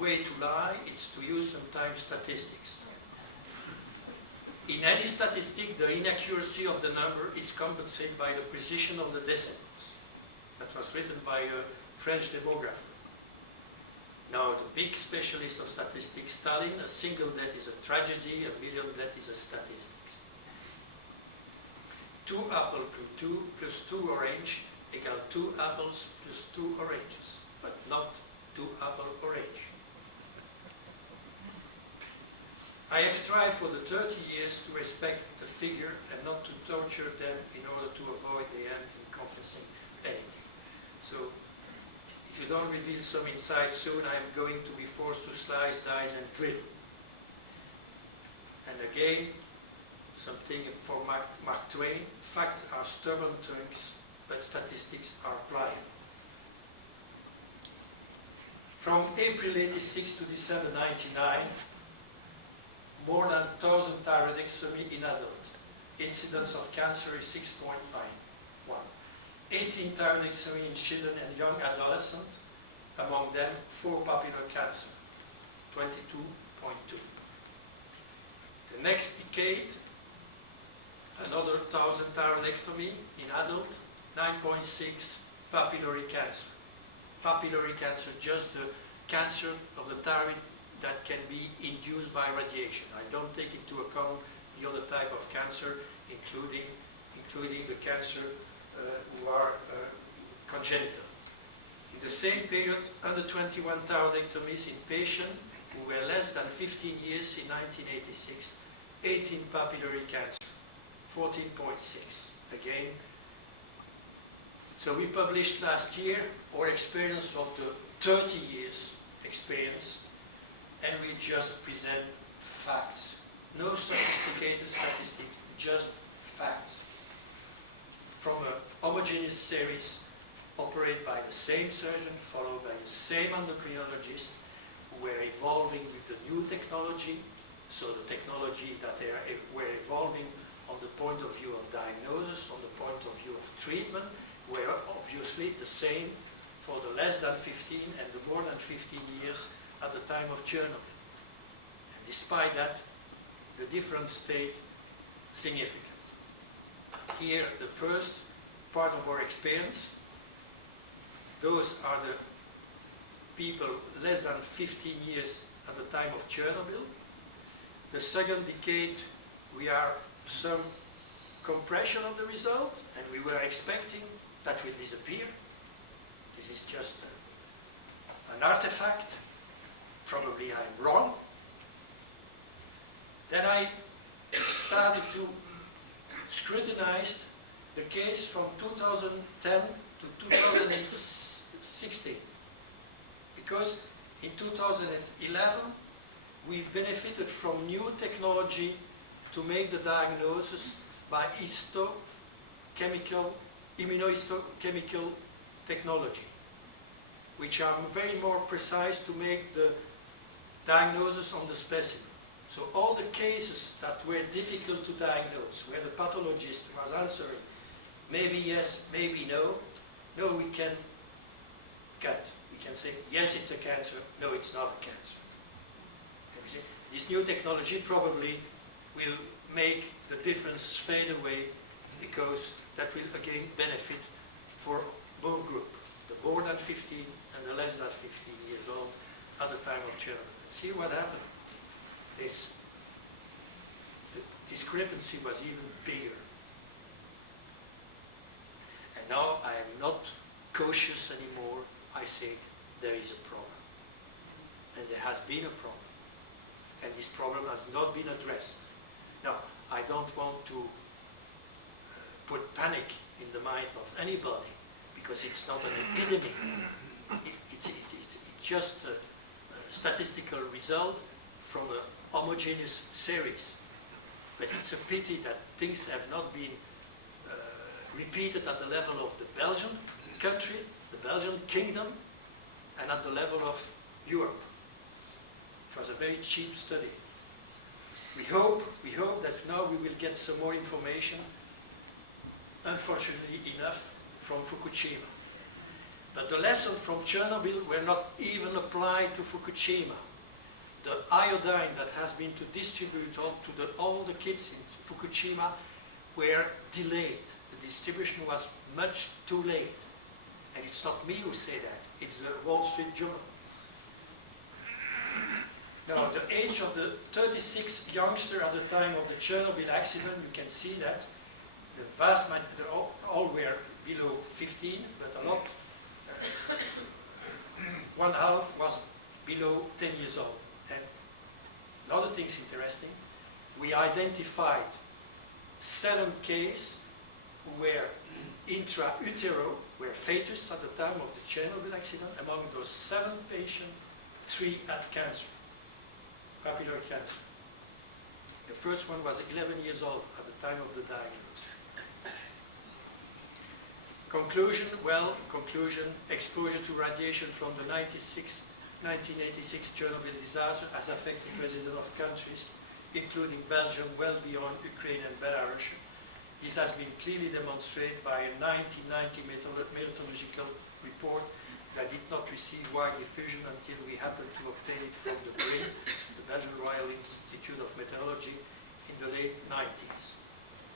way to lie is to use sometimes statistics. In any statistic, the inaccuracy of the number is compensated by the precision of the decimals. That was written by a French demographer. Now, the big specialist of statistics, Stalin, a single death is a tragedy, a million death is a statistics. 2 apples plus 2 orange equal 2 apples plus 2 oranges, but not 2 apple orange. I have tried for the 30 years to respect the figure and not to torture them in order to avoid the end in confessing anything. So, if you don't reveal some insight soon, I am going to be forced to slice, dice and drill. And again, something for Mark Twain, facts are stubborn tongues, but statistics are pliable. From April 86 to December 99, more than 1,000 thyroidectomy in adult. Incidence of cancer is 6.91. 18 thyroidectomy in children and young adolescents, among them 4 papillary cancer, 22.2. The next decade, another 1,000 thyroidectomy in adult, 9.6 papillary cancer. Papillary cancer, just the cancer of the thyroid that can be induced by radiation. I don't take into account the other type of cancer, including the cancer who are congenital. In the same period, under 21 thyroidectomies in patients who were less than 15 years in 1986, 18 papillary cancer, 14.6. Again, so we published last year our experience of the 30 years experience, and we just present facts. No sophisticated statistics, just facts. From a homogeneous series operated by the same surgeon, followed by the same endocrinologist, who were evolving with the new technology, so the technology that they were evolving on the point of view of diagnosis, on the point of view of treatment, were obviously the same for the less than 15 and the more than 15 years at the time of Chernobyl. And despite that, the difference stayed significant. Here, the first part of our experience, those are the people less than 15 years at the time of Chernobyl. The second decade, we are some compression of the result, and we were expecting that will disappear. This is just an artifact. Probably I'm wrong. Then I started to scrutinize the case from 2010 to 2016, because in 2011 we benefited from new technology to make the diagnosis by immunohistochemical technology, which are very more precise to make the diagnosis on the specimen. So all the cases that were difficult to diagnose, where the pathologist was answering maybe yes, maybe no, no, we can cut. We can say yes, it's a cancer, no, it's not a cancer. And we say, this new technology probably will make the difference fade away, because that will again benefit for both groups, the more than 15 and the less than 15 years old at the time of Chernobyl. And see what happened. The discrepancy was even bigger. And now I am not cautious anymore. I say there is a problem. And there has been a problem. And this problem has not been addressed. Now, I don't want to put panic in the mind of anybody, because it's not an epidemic. It's just a statistical result from a homogeneous series. But it's a pity that things have not been repeated at the level of the Belgian country, the Belgian kingdom, and at the level of Europe. It was a very cheap study. We hope that now we will get some more information, unfortunately enough, from Fukushima. But the lessons from Chernobyl were not even applied to Fukushima. The iodine that has been to distribute all the kids in Fukushima were delayed. The distribution was much too late. And it's not me who say that, it's the Wall Street Journal. Now, the age of the 36 youngsters at the time of the Chernobyl accident, you can see that the vast majority, all were below 15, but a lot, one half was below 10 years old. And another thing is interesting, we identified 7 cases who were intra-utero, were fetus at the time of the Chernobyl accident. Among those 7 patients, 3 had cancer, papillary cancer. The first one was 11 years old at the time of the diagnosis. Conclusion, exposure to radiation from the 1986 Chernobyl disaster has affected residents of countries, including Belgium, well beyond Ukraine and Belarus. This has been clearly demonstrated by a 1990 meteorological report that did not receive wide diffusion until we happened to obtain it from the BRIN, the Belgian Royal Institute of Meteorology, in the late 90s.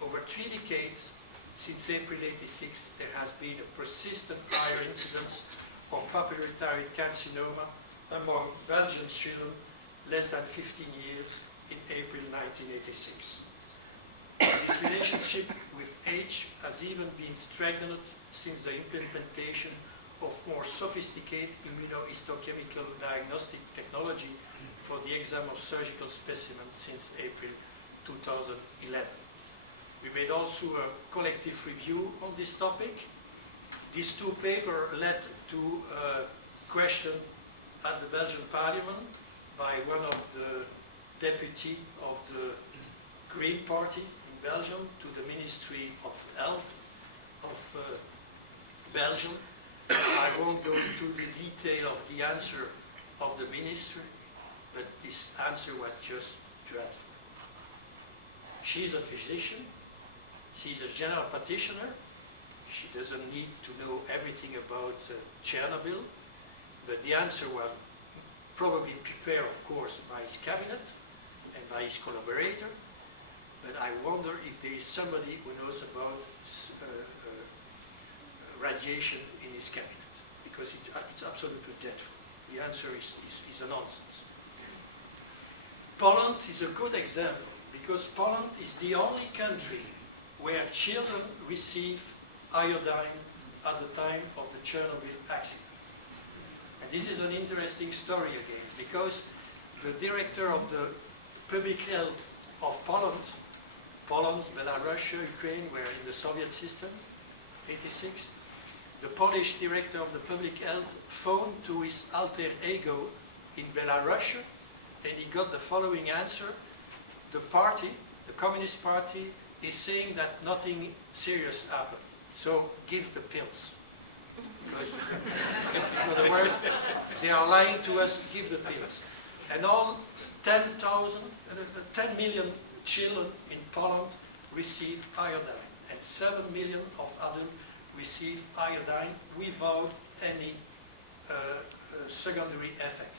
Over 3 decades, since April 86, there has been a persistent higher incidence of papillary thyroid carcinoma among Belgian children less than 15 years in April 1986. This relationship with age has even been strengthened since the implementation of more sophisticated immunohistochemical diagnostic technology for the exam of surgical specimens since April 2011. We made also a collective review on this topic. These 2 papers led to a question at the Belgian Parliament by one of the deputy of the Green Party in Belgium to the Ministry of Health of Belgium. I won't go into the detail of the answer of the ministry, but this answer was just dreadful. She's a physician. She's a general practitioner. She doesn't need to know everything about Chernobyl, but the answer was probably prepared, of course, by his cabinet and by his collaborator, but I wonder if there is somebody who knows about radiation in his cabinet, because it's absolutely dreadful. The answer is a nonsense. Poland is a good example, because Poland is the only country where children receive iodine at the time of the Chernobyl accident. And this is an interesting story again, because the director of the public health of Poland, Belarus, Ukraine were in the Soviet system, 86. The Polish director of the public health phoned to his alter ego in Belarus, and he got the following answer. The party, the Communist Party, is saying that nothing serious happened, so give the pills. Because in other words, they are lying to us, give the pills. And all 10 million children in Poland receive iodine, and 7 million of adults receive iodine without any secondary effect.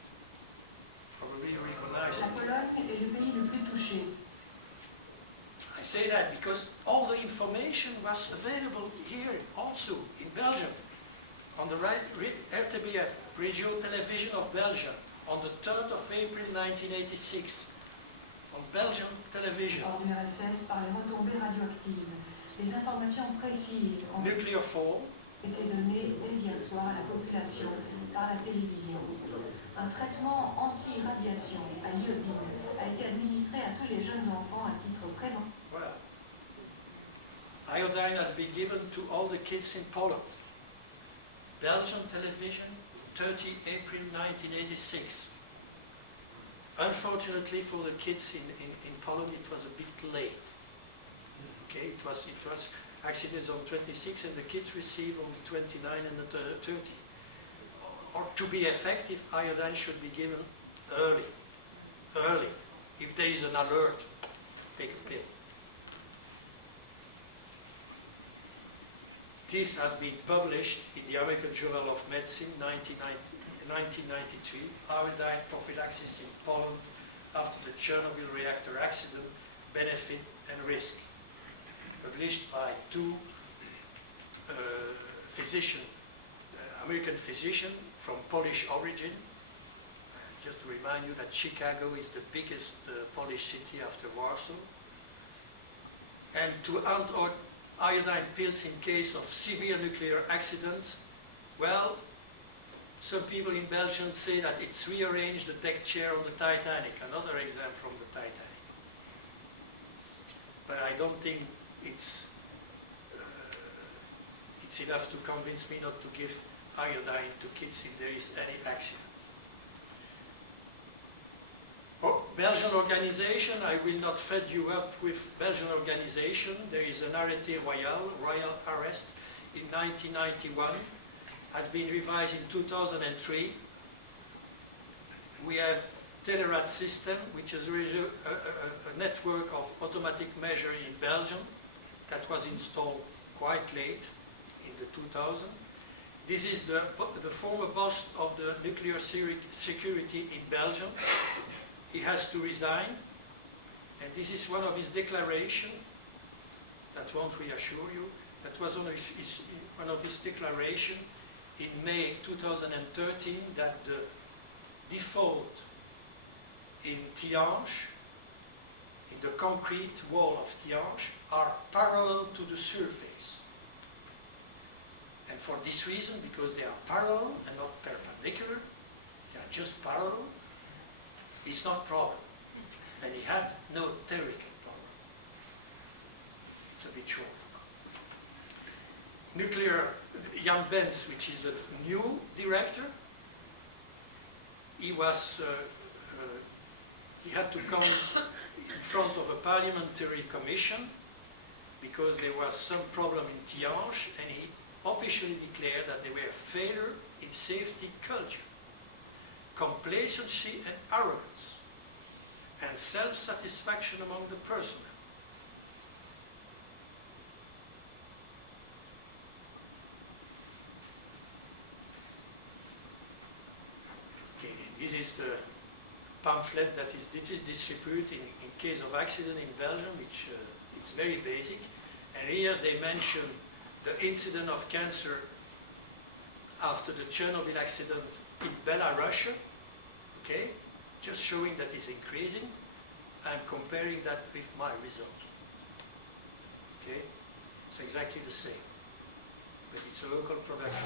Probably you recognize it. La Pologne est le pays le plus touché. I say that because all the information was available here also in Belgium, on the RTBF, Radio Television of Belgium, on the 3rd of April 1986, on Belgian television. Hors du RSS par les retombées radioactives. Les informations précises ont Nuclear fall. été données dès hier soir à la population par la télévision. Un traitement anti-radiation à l'iodine a été administré à tous les jeunes enfants à titre préventif. Voilà. Iodine has been given to all the kids in Poland. Belgian television, 30 April 1986. Unfortunately for the kids in Poland, it was a bit late. Okay, it was accidents on 26 and the kids received on the 29 and the 30. Or to be effective, iodine should be given early. If there is an alert, take a pill. This has been published in the American Journal of Medicine, 1993, iodine prophylaxis in Poland after the Chernobyl reactor accident, benefit and risk. Published by 2 American physicians from Polish origin. Just to remind you that Chicago is the biggest Polish city after Warsaw. And to iodine pills in case of severe nuclear accidents, well, some people in Belgium say that it's rearranged the deck chair on the Titanic, another example from the Titanic. But I don't think it's enough to convince me not to give iodine to kids if there is any accident. Oh, Belgian organization, I will not fed you up with Belgian organization. There is an arrêté royal arrest in 1991, has been revised in 2003. We have Telerat system, which is a network of automatic measure in Belgium that was installed quite late in the 2000s. This is the former boss of the nuclear security in Belgium. He has to resign, and this is one of his declarations. That won't reassure you. That was one of his declarations in May 2013, that the default in Tihange, in the concrete wall of Tihange, are parallel to the surface. And for this reason, because they are parallel and not perpendicular, they are just parallel, it's not a problem. And he had no theoretical problem. It's a bit short. Nuclear, Jan Benz, which is the new director, he had to come in front of a parliamentary commission because there was some problem in Tihange, and he officially declared that there were failure in safety culture, complacency and arrogance, and self-satisfaction among the personnel. Okay, this is the pamphlet that is distributed in case of accident in Belgium, which it's very basic. And here they mention the incident of cancer after the Chernobyl accident in Belarus, okay, just showing that it's increasing. I'm comparing that with my result. Okay, it's exactly the same, but it's a local production.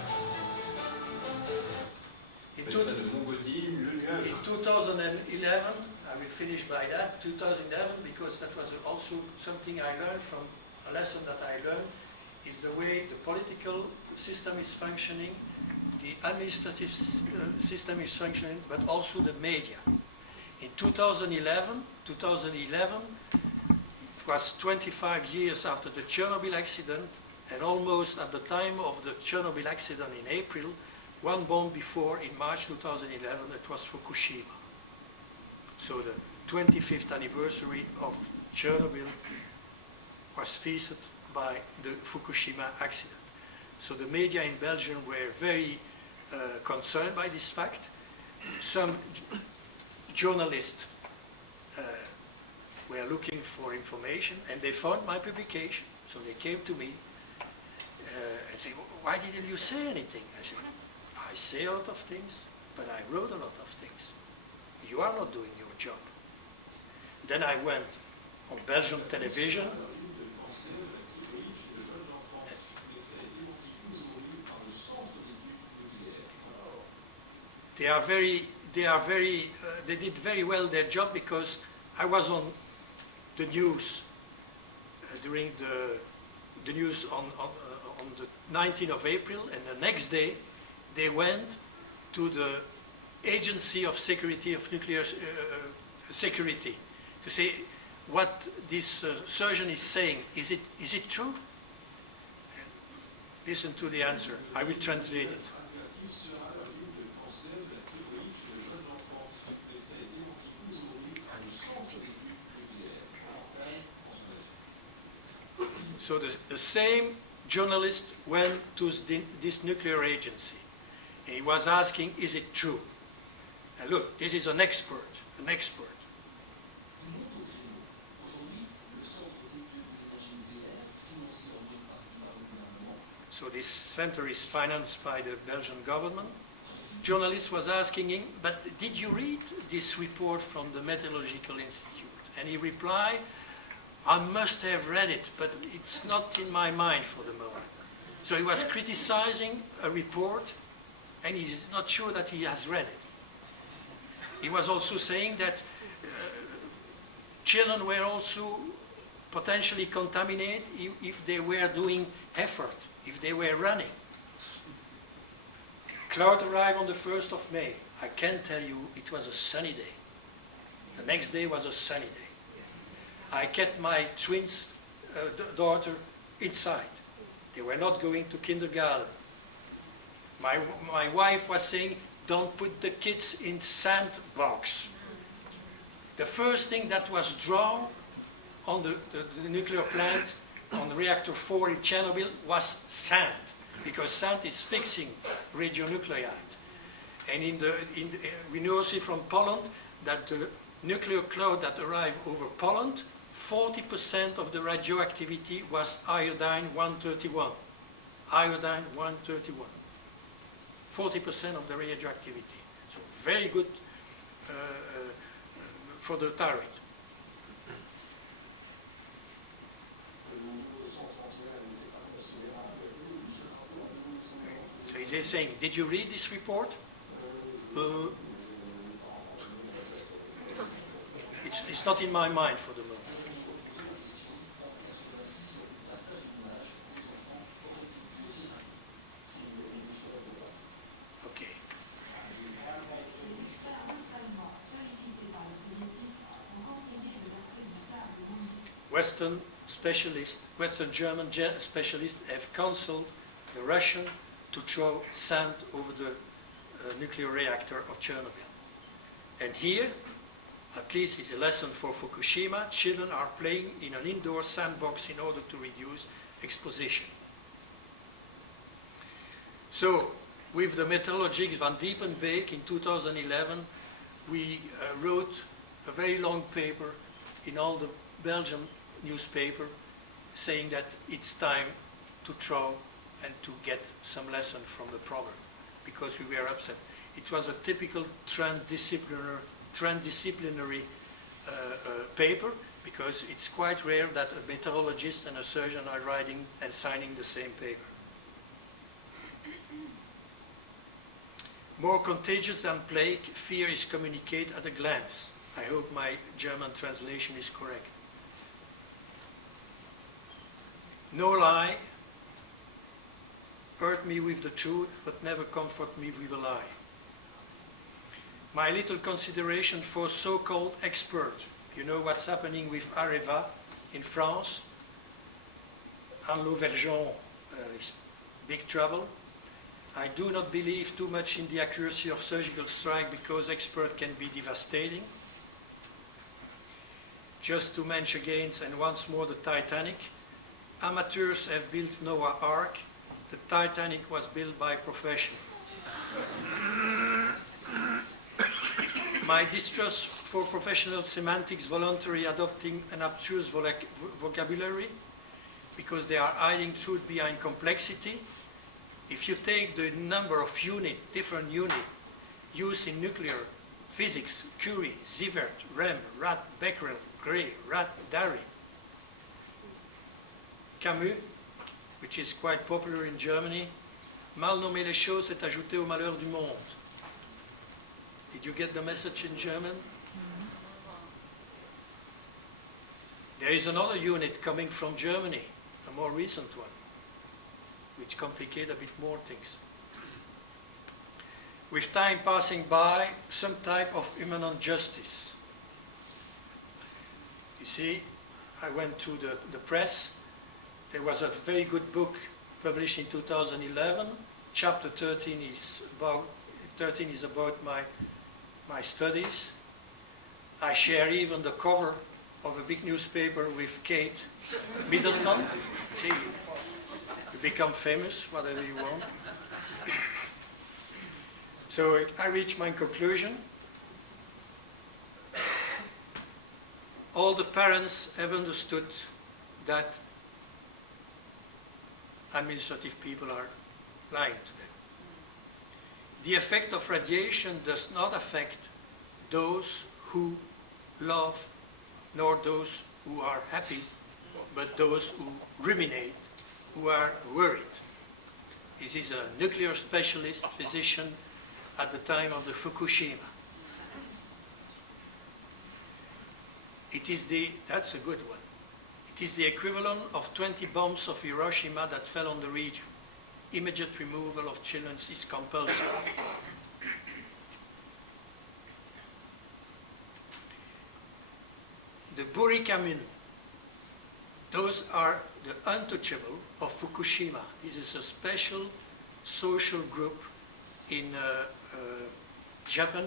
In 2011, I will finish by that, 2011, because that was also something I learned from a lesson that I learned, is the way the political system is functioning, the administrative system is functioning, but also the media. In 2011, it was 25 years after the Chernobyl accident, and almost at the time of the Chernobyl accident in April, one bomb before, in March 2011, it was Fukushima. So the 25th anniversary of Chernobyl was feasted by the Fukushima accident. So the media in Belgium were very concerned by this fact. Some journalists were looking for information, and they found my publication. So they came to me and said, "Why didn't you say anything?" I said, "I say a lot of things, but I wrote a lot of things. You are not doing your job." Then I went on Belgian television. They did very well their job, because I was on the news during the news on the 19th of April, and the next day they went to the Agency of Security of Nuclear Security to say what this surgeon is saying. Is it true? And listen to the answer. I will translate it. So the same journalist went to this nuclear agency, and he was asking, "Is it true?" And look, this is an expert. So this center is financed by the Belgian government. Journalist was asking him, "But did you read this report from the Meteorological Institute?" And he replied, "I must have read it, but it's not in my mind for the moment." So he was criticizing a report, and he's not sure that he has read it. He was also saying that children were also potentially contaminated if they were doing effort, if they were running. Cloud arrived on the 1st of May. I can tell you it was a sunny day. The next day was a sunny day. I kept my twins daughter inside. They were not going to kindergarten. My wife was saying, don't put the kids in sandbox. The first thing that was drawn on the nuclear plant, on the reactor 4 in Chernobyl, was sand, because sand is fixing radionuclide. And we know also from Poland that the nuclear cloud that arrived over Poland, 40% of the radioactivity was iodine-131. Iodine-131. 40% of the radioactivity. So very good for the thyroid. So is he saying, did you read this report? It's not in my mind for the moment. Okay. Western German specialists have counseled the Russian to throw sand over the nuclear reactor of Chernobyl. And here, at least it's a lesson for Fukushima, children are playing in an indoor sandbox in order to reduce exposition. So, with the meteorologist Van Diepenbeek in 2011, we wrote a very long paper in all the Belgian newspaper saying that it's time to throw and to get some lesson from the problem, because we were upset. It was a typical transdisciplinary paper, because it's quite rare that a meteorologist and a surgeon are writing and signing the same paper. More contagious than plague, fear is communicated at a glance. I hope my German translation is correct. No lie, hurt me with the truth, but never comfort me with a lie. My little consideration for so-called expert. You know what's happening with Areva in France? Anne Lauvergeon is big trouble. I do not believe too much in the accuracy of surgical strike because expert can be devastating. Just to mention again and once more the Titanic. Amateurs have built Noah's Ark. The Titanic was built by professionals. My distrust for professional semantics voluntarily adopting an obtuse vocabulary because they are hiding truth behind complexity. If you take the number of different units used in nuclear physics, Curie, Sievert, Rem, Rat, Becquerel, Gray, Rat, Darry, Camus, which is quite popular in Germany, mal nommer les choses, c'est ajouter au malheur du monde. Did you get the message in German? There is another unit coming from Germany, a more recent one, which complicate a bit more things. With time passing by, some type of immanent justice. You see, I went through the press. There was a very good book published in 2011. Chapter 13 is about my studies. I share even the cover of a big newspaper with Kate Middleton. See, you become famous, whatever you want. So I reach my conclusion. All the parents have understood that administrative people are lying to them. The effect of radiation does not affect those who love, nor those who are happy, but those who ruminate, who are worried. This is a nuclear specialist physician at the time of the Fukushima. That's a good one. It is the equivalent of 20 bombs of Hiroshima that fell on the region. Immediate removal of children is compulsory. The Burikamin, those are the untouchable of Fukushima. This is a special social group in Japan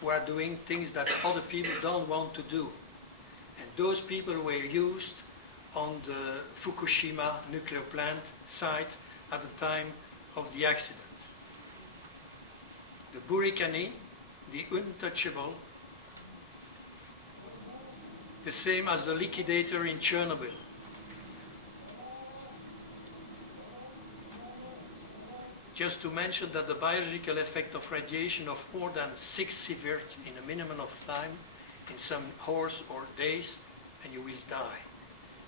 who are doing things that other people don't want to do. And those people were used on the Fukushima nuclear plant site at the time of the accident. The Burikani, the untouchable, the same as the liquidator in Chernobyl. Just to mention that the biological effect of radiation of more than 6 sieverts in a minimum of time, in some hours or days, and you will die.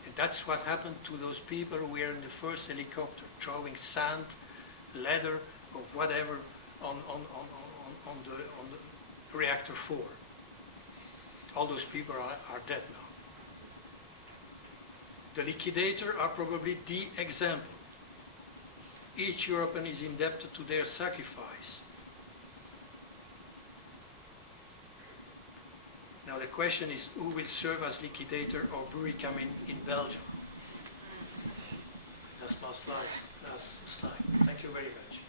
And that's what happened to those people who were in the first helicopter, throwing sand, leather, or whatever on the reactor 4. All those people are dead now. The liquidator are probably the example. Each European is indebted to their sacrifice. Now the question is, who will serve as liquidator or Burikamin in Belgium? That's my last slide. Thank you very much.